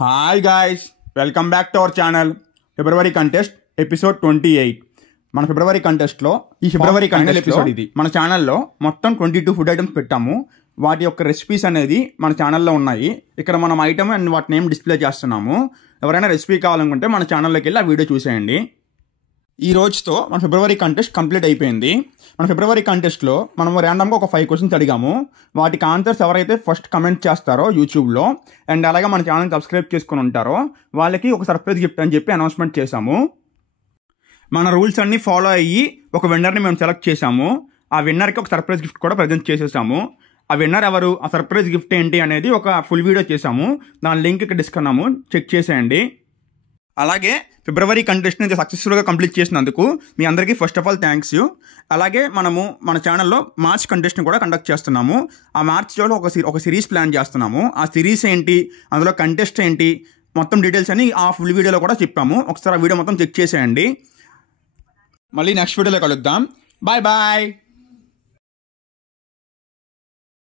Hi guys, welcome back to our channel. February contest episode 28. మన ఫిబ్రవరి కంటెస్ట్లో ఈ ఫిబ్రవరి contest episode ఇది. మన ఛానల్లో మొత్తం 22 ఫుడ్ ఐటమ్స్ పెట్టాము. వాటి యొక్క రెసిపీస్ అనేది మన ఛానల్లో ఉన్నాయి. ఇక్కడ మనం ఐటమ్ అండ్ వాటి నేమ్ డిస్ప్లే చేస్తున్నాము. ఎవరైనా రెసిపీ కావాలనుకుంటే మన ఛానల్లోకి వెళ్ళి ఆ వీడియో చూసేయండి. ఈ రోజుతో మన ఫిబ్రవరి కంటెస్ట్ కంప్లీట్ అయిపోయింది. మన ఫిబ్రవరి కంటెస్ట్లో మనము ర్యాండమ్గా ఒక 5 క్వశ్చన్స్ అడిగాము. వాటికి ఆన్సర్స్ ఎవరైతే ఫస్ట్ కమెంట్ చేస్తారో యూట్యూబ్లో అండ్ అలాగే మన ఛానల్ సబ్స్క్రైబ్ చేసుకుని ఉంటారో వాళ్ళకి ఒక సర్ప్రైజ్ గిఫ్ట్ అని చెప్పి అనౌన్స్మెంట్ చేశాము. మన రూల్స్ అన్నీ ఫాలో అయ్యి ఒక విన్నర్ని మేము సెలెక్ట్ చేశాము. ఆ విన్నర్కి ఒక సర్ప్రైజ్ గిఫ్ట్ కూడా ప్రజెంట్ చేసేసాము. ఆ విన్నర్ ఎవరు, ఆ సర్ప్రైజ్ గిఫ్ట్ ఏంటి అనేది ఒక ఫుల్ వీడియో చేశాము. దాని లింక్ ఇక్కడ డిస్కున్నాము, చెక్ చేసేయండి. అలాగే ఫిబ్రవరి కంటెస్ట్ని సక్సెస్ఫుల్గా కంప్లీట్ చేసినందుకు మీ అందరికీ first of all thanks you. అలాగే మనము మన ఛానల్లో మార్చ్ కంటెస్ట్ని కూడా కండక్ట్ చేస్తున్నాము. ఆ మార్చ్లో ఒక సిరీస్ ప్లాన్ చేస్తున్నాము. ఆ సిరీస్ ఏంటి, అందులో కంటెస్ట్ ఏంటి, మొత్తం డీటెయిల్స్ అని ఆ ఫుల్ వీడియోలో కూడా చెప్పాము. ఒకసారి ఆ వీడియో మొత్తం చెక్ చేసేయండి. మళ్ళీ నెక్స్ట్ వీడియోలో కలుద్దాం. Bye bye.